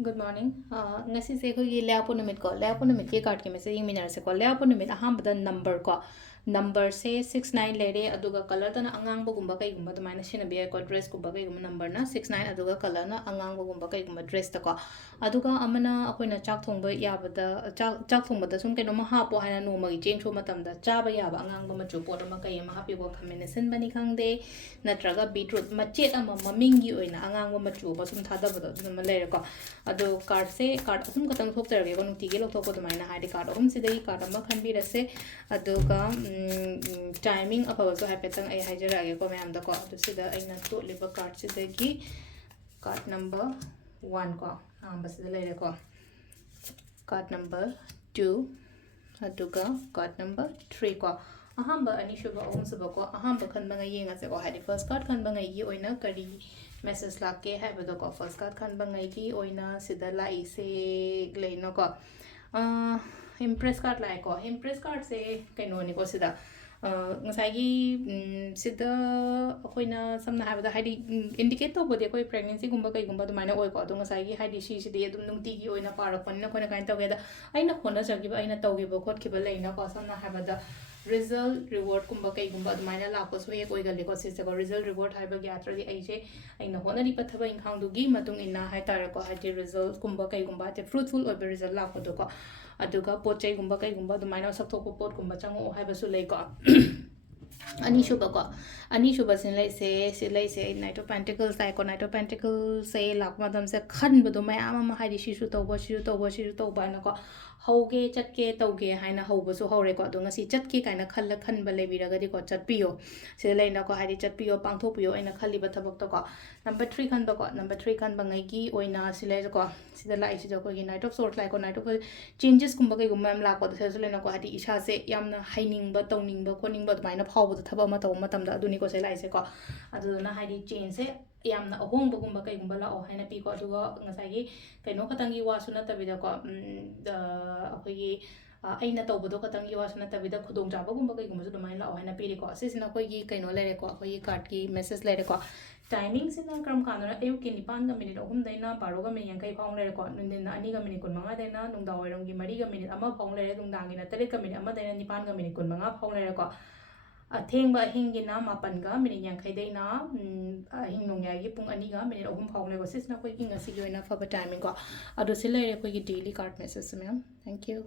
Good morning. Ngasigi ꯑꯩꯈꯣꯏꯒꯤ ꯂꯩꯕꯥꯛꯄꯣꯛꯄ ꯅꯨꯃꯤꯠ ꯀꯣ ꯂꯩꯕꯥꯛꯄꯣꯛꯄ ꯅꯨꯃꯤꯠꯀꯤ ꯀꯥꯔꯠꯀꯤ ꯃꯦꯁꯦꯖ ꯌꯦꯡꯃꯤꯟꯅꯔꯁꯦꯀꯣ ꯂꯩꯕꯥꯛꯄꯣꯛꯄ ꯅꯨꯃꯤꯠ ꯑꯍꯥꯟꯕꯗ ꯅꯝꯕꯔ ꯀꯣ ꯅꯝꯕꯔꯁꯦ 69 ꯂꯩꯔꯦ ꯑꯗꯨꯒ ꯀꯂꯔꯗꯅ ꯑꯉꯥꯡꯕꯒꯨꯝꯕ ꯀꯩꯒꯨꯝꯕ ꯑꯗꯨꯃꯥꯏꯅ ꯁꯤꯖꯤꯟꯅꯕ ꯌꯥꯏꯀꯣ ꯗ꯭ꯔꯦꯁꯀꯨꯝꯕ ꯀꯩꯒꯨꯝꯕ ꯅꯝꯕꯔꯅ 69 ꯑꯗꯨꯒ ꯀꯂꯔꯅ ꯑꯉꯥꯡꯕꯒꯨꯝꯕ ꯀꯩꯒꯨꯝꯕ ꯗ꯭ꯔꯦꯁꯇꯀꯣ ꯑꯗꯨꯒ ꯑꯃꯅ ꯑꯩꯈꯣꯏꯅ ꯆꯥꯛ ꯊꯣꯡꯕ ꯌꯥꯕꯗ ꯆꯥꯛ ꯊꯣꯡꯕꯗ ꯁꯨꯝ ꯀꯩꯅꯣꯝꯃ ꯍꯥꯞꯄꯣ ꯍꯥꯏꯅ ꯅꯣꯡꯃꯒꯤ ꯆꯦꯡ ꯁꯨꯕ ꯃꯇꯝꯗ ꯆꯥꯕ ꯌꯥꯕ ꯑꯉꯥꯡꯕ ꯃꯆꯨ ꯄꯣꯠ ꯑꯃ ꯀꯩ ꯑꯃ ꯍꯥꯞꯄꯤꯀꯣ ꯈꯥꯃꯦꯟ ꯑꯁꯤꯟꯕꯅꯤ ꯈꯪꯗꯦ ꯅꯠꯇ꯭ꯔꯒ ꯕꯤꯠꯔꯨꯠ ꯃꯆꯦꯠ ꯑꯃ ꯃꯃꯤꯡꯒꯤ ꯑꯣꯏꯅ ꯑꯉꯥꯡꯕ ꯃꯆꯨ ꯑꯃ ꯁꯨꯝ ꯊꯥꯗꯕꯗꯣ ꯑꯗꯨꯃ ꯂꯩꯔꯦꯀꯣ ꯑꯗꯣ ꯀꯥꯔꯠꯁꯦ ꯀꯥꯔꯠ ꯑꯍꯨꯝ ꯈꯛꯇꯪ ꯊꯣꯛꯆꯔꯒꯦꯀꯣ ꯅꯨꯡꯇꯤꯒꯤ ꯂꯧꯊꯣꯛꯄ ꯑꯗꯨꯃꯥꯏꯅ ꯍꯥꯏꯗꯤ ꯀꯥꯔꯠ ꯑꯍꯨꯝꯁꯤꯗꯒꯤ ꯀꯥꯔꯠ ꯑꯃ ꯈꯟꯕꯤꯔꯁꯦ ꯑꯗꯨꯒ ꯇꯥꯏꯃꯤꯡ ꯑꯐꯕꯁꯨ ꯍꯥꯏꯐꯦꯠꯇꯪ ꯑꯩ ꯍꯥꯏꯖꯔꯛꯑꯒꯦꯀꯣ ꯃꯌꯥꯝꯗꯀꯣ ꯑꯗꯨ ꯁꯤꯗ ꯑꯩꯅ ꯇꯣꯠꯂꯤꯕ ꯀꯥꯔꯠꯁꯤꯗꯒꯤ ꯀꯥꯔꯠ ꯅꯝꯕꯔ 1 ꯀꯣ ꯑꯍꯥꯟꯕꯁꯤꯗ ꯂꯩꯔꯦꯀꯣ ꯀꯥꯔꯠ ꯅꯝꯕꯔ 2 ꯑꯗꯨꯒ ꯀꯥꯔꯠ ꯅꯝꯕꯔ 3 ꯀꯣ ꯑꯍꯥꯟꯕ ꯑꯅꯤꯁꯨꯕ ꯑꯍꯨꯝꯁꯨꯕ ꯀꯣ ꯑꯍꯥꯟꯕ ꯈꯟꯕꯉꯩ ꯌꯦꯡꯉꯁꯦꯀꯣ ꯍꯥꯏꯗꯤ ꯐꯥꯔꯁ ꯀꯥꯔꯠ ꯈꯟꯕꯉꯩꯒꯤ ꯑꯣꯏꯅ ꯀꯔꯤ ꯃꯦꯁꯦꯖ ꯂꯥꯛꯀꯦ ꯍꯥꯏꯕꯗꯣꯀꯣ ꯐꯥꯔꯁ ꯀꯥꯔꯠ ꯈꯟꯕꯉꯩꯒꯤ ꯑꯣꯏꯅ ꯁꯤꯗ ꯂꯥꯛꯏꯁꯦ ꯂꯩꯅꯣꯀꯣ ꯏꯝꯄ꯭ꯔꯦꯁ ꯀꯥꯔꯠ ꯂꯥꯛꯑꯦꯀꯣ ꯏꯝꯄ꯭ꯔꯦꯁ ꯀꯥꯔꯠꯁꯦ ꯀꯩꯅꯣꯅꯤꯀꯣ ꯁꯤꯗ ꯉꯁꯥꯏꯒꯤ ꯁꯤꯗ ꯑꯩꯈꯣꯏꯅ ꯁꯝꯅ ꯍꯥꯏꯕꯗ ꯍꯥꯏꯗꯤ ꯏꯟꯗꯤꯀꯦꯠ ꯇꯧꯕꯗꯤ ꯑꯩꯈꯣꯏ ꯄ꯭ꯔꯦꯒꯅꯦꯟꯁꯤꯒꯨꯝꯕ ꯀꯩꯒꯨꯝꯕ ꯑꯗꯨꯃꯥꯏꯅ ꯑꯣꯏꯀꯣ ꯑꯗꯣ ꯉꯁꯥꯏꯒꯤ ꯍꯥꯏꯗꯤ ꯁꯤꯁꯤꯗꯤ ꯑꯗꯨꯝ ꯅꯨꯡꯇꯤꯒꯤ ꯑꯣꯏꯅ ꯄꯥꯔꯛꯄꯅꯤꯅ ꯑꯩꯈꯣꯏꯅ ꯀꯃꯥꯏꯅ ꯇꯧꯒꯦꯗ ꯑꯩꯅ ꯍꯣꯠꯅꯖꯈꯤꯕ ꯑꯩꯅ ꯇꯧꯈꯤꯕ ꯈꯣꯠꯈꯤꯕ ꯂꯩꯅꯀꯣ ꯁꯝꯅ ꯍꯥꯏꯕꯗ ꯔꯤꯖꯜ ꯔꯤꯋꯥꯔꯗꯀꯨꯝꯕ ꯀꯩꯒꯨꯝꯕ ꯑꯗꯨꯃꯥꯏꯅ ꯂꯥꯛꯄꯁꯨ ꯍꯦꯛ ꯑꯣꯏꯒꯜꯂꯤꯀꯣ ꯁꯤꯁꯦꯀꯣ ꯔꯤꯖꯜ ꯔꯤꯋꯥꯔꯗ ꯍꯥꯏꯕꯒꯤ ꯑꯥꯔꯊ꯭ꯔꯗꯤ ꯑꯩꯁꯦ ꯑꯩꯅ ꯍꯣꯠꯅꯔꯤꯕ ꯊꯕꯛ ꯏꯪꯈꯥꯡꯗꯨꯒꯤ ꯃꯇꯨꯡ ꯏꯟꯅ ꯍꯥꯏꯇꯥꯔꯦꯀꯣ ꯍꯥꯏꯗꯤ ꯔꯤꯖꯜꯠꯀꯨꯝꯕ ꯀꯩꯒꯨꯝꯕ ꯍꯥꯏꯗꯤ ꯐ꯭ꯔꯨꯠꯐꯨꯜ ꯑꯣꯏꯕ ꯔꯤꯖꯜ ꯂꯥꯛꯄꯗꯣꯀꯣ ꯑꯗꯨꯒ ꯄꯣꯠ ꯆꯩꯒꯨꯝꯕ ꯀꯩꯒꯨꯝꯕ ꯑꯗꯨꯃꯥꯏꯅ ꯁꯛꯊꯣꯛꯄ ꯄꯣꯠꯀꯨꯝꯕ ꯆꯪꯉꯛꯑꯣ ꯍꯥꯏꯕꯁꯨ ꯂꯩꯀꯣ ꯑꯅꯤꯁꯨꯕꯀꯣ ꯑꯅꯤꯁꯨꯕꯁꯤꯅ ꯂꯩꯁꯦ ꯁꯤ ꯂꯩꯁꯦ ꯅꯥꯏꯠ ꯑꯣꯐ ꯄꯦꯟꯇꯤꯀꯜꯁ ꯂꯥꯛꯑꯦꯀꯣ ꯅꯥꯏꯠ ꯑꯣꯐ ꯄꯦꯟꯇꯤꯀꯜꯁꯦ ꯂꯥꯛꯄ ꯃꯇꯝꯁꯦ ꯈꯟꯕꯗꯣ ꯃꯌꯥꯝ ꯑꯃ ꯍꯥꯏꯗꯤ ꯁꯤꯁꯨ ꯇꯧꯕ ꯁꯤꯁꯨ ꯇꯧꯕ ꯁꯤꯁꯨ ꯇꯧꯕ ꯍꯥꯏꯅꯀꯣ ꯍꯧꯒꯦ ꯆꯠꯀꯦ ꯇꯧꯒꯦ ꯍꯥꯏꯅ ꯍꯧꯕꯁꯨ ꯍꯧꯔꯦꯀꯣ ꯑꯗꯣ ꯉꯁꯤ ꯆꯠꯀꯦ ꯀꯥꯏꯅ ꯈꯟꯕ ꯂꯩꯕꯤꯔꯒꯗꯤꯀꯣ ꯆꯠꯄꯤꯌꯣ ꯁꯤꯗ ꯂꯩꯅꯀꯣ ꯍꯥꯏꯗꯤ ꯆꯠꯄꯤꯌꯣ ꯄꯥꯡꯊꯣꯛꯄꯤꯌꯣ ꯑꯩꯅ ꯈꯜꯂꯤꯕ ꯊꯕꯛꯇꯣꯀꯣ ꯅꯝꯕꯔ 3 ꯈꯟꯕꯀꯣ ꯅꯝꯕꯔ 3 ꯈꯟꯕꯉꯩꯒꯤ ꯑꯣꯏꯅ ꯁꯤ ꯂꯩꯔꯦꯀꯣ ꯁꯤꯗ ꯂꯥꯛꯏꯁꯤꯗ ꯑꯩꯈꯣꯏꯒꯤ ꯅꯥꯏꯠ ꯑꯣꯐ ꯁꯣꯔꯠ ꯂꯥꯛꯑꯦꯀꯣ ꯅꯥꯏꯠ ꯑꯣꯐ ꯆꯦꯟꯖꯦꯁꯀꯨꯝꯕ ꯀꯩꯒꯨꯝꯕ ꯌꯥꯝ ꯂꯥꯛꯄꯗꯣ ꯁꯤꯗꯁꯨ ꯂꯩꯅꯀꯣ ꯍꯥꯏꯗꯤ ꯏꯁꯥꯁꯦ ꯌꯥꯝꯅ ꯍꯩꯅꯤꯡꯕ ꯇꯧꯅꯤꯡꯕ ꯈꯣꯠꯅꯤꯡꯕ ꯑꯗꯨꯃꯥꯏꯅ ꯐꯥꯎꯕꯗꯣ ꯊꯕꯛ ꯑꯃ ꯇꯧꯕ ꯃꯇꯝꯗ ꯑꯗꯨꯅꯤꯀꯣ ꯁꯤ ꯂꯥꯛꯏꯁꯦꯀꯣ ꯑꯗꯨꯗꯨꯅ ꯍꯥꯏꯗꯤ ꯆꯦꯟꯖꯁꯦ ꯌꯥꯝꯅ ꯑꯍꯣꯡꯕꯒꯨꯝꯕ ꯀꯩꯒꯨꯝꯕ ꯂꯥꯛꯑꯣ ꯍꯥꯏꯅ ꯄꯤꯀꯣ ꯑꯗꯨꯒ ꯉꯁꯥꯏꯒꯤ ꯀꯩꯅꯣ ꯈꯇꯪꯒꯤ ꯋꯥꯁꯨ ꯅꯠꯇꯕꯤꯗꯀꯣ ꯑꯩꯈꯣꯏꯒꯤ ꯑꯩꯅ ꯇꯧꯕꯗꯣ ꯈꯇꯪꯒꯤ ꯋꯥꯁꯨ ꯅꯠꯇꯕꯤꯗ ꯈꯨꯗꯣꯡꯆꯥꯕꯒꯨꯝꯕ ꯀꯩꯒꯨꯝꯕꯁꯨ ꯑꯗꯨꯃꯥꯏꯅ ꯂꯥꯛꯑꯣ ꯍꯥꯏꯅ ꯄꯤꯔꯤꯀꯣ ꯑꯁꯤꯁꯤꯅ ꯑꯩꯈꯣꯏꯒꯤ ꯀꯩꯅꯣ ꯂꯩꯔꯦꯀꯣ ꯑꯩꯈꯣꯏꯒꯤ ꯀꯥꯔꯠꯀꯤ ꯃꯦꯁꯦꯖ ꯂꯩꯔꯦꯀꯣ ꯇꯥꯏꯃꯤꯡꯁꯤꯅ ꯀꯔꯝ ꯀꯥꯟꯗꯅ ꯑꯌꯨꯛꯀꯤ 9ꯒ ꯃꯤꯅꯤꯠ 3ꯗꯩꯅ 12ꯒ ꯃꯤꯅꯤꯠ 50 ꯐꯥꯎ ꯂꯩꯔꯦꯀꯣ ꯅꯨꯡꯊꯤꯟꯅ 2ꯒ ꯃꯤꯅꯤꯠ 15ꯗꯩꯅ ꯅꯨꯡꯗꯥꯡꯋꯥꯏꯔꯝꯒꯤ 4ꯒ ꯃꯤꯅꯤꯠ 1 ꯐꯥꯎ ꯂꯩꯔꯦ ꯅꯨꯡꯗꯥꯡꯒꯤꯅ 3ꯒ ꯃꯤꯅꯤꯠ 1ꯗꯩꯅ 9ꯒ ꯃꯤꯅꯤꯠ 25 ꯐꯥꯎ ꯂꯩꯔꯦꯀꯣ ꯑꯊꯦꯡꯕ ꯑꯍꯤꯡꯒꯤꯅ 7ꯒ ꯃꯤꯅꯤꯠ 50ꯗꯩꯅ ꯑꯍꯤꯡ ꯅꯣꯡꯌꯥꯏꯒꯤ ꯄꯨꯡ 2ꯒ ꯃꯤꯅꯤꯠ 3 ꯐꯥꯎ ꯂꯩꯕ ꯁꯤꯁꯤꯅ ꯑꯩꯈꯣꯏꯒꯤ ꯉꯁꯤꯒꯤ ꯑꯣꯏꯅ ꯐꯕ ꯇꯥꯏꯃꯤꯡ ꯀꯣ ꯑꯗꯣ ꯁꯤ ꯂꯩꯔꯦ ꯑꯩꯈꯣꯏꯒꯤ ꯗꯦꯂꯤ ꯀꯥꯔꯠ ꯃꯦꯁꯦꯖ ꯃꯌꯥꯝ ꯊꯦꯡꯛ ꯌꯨ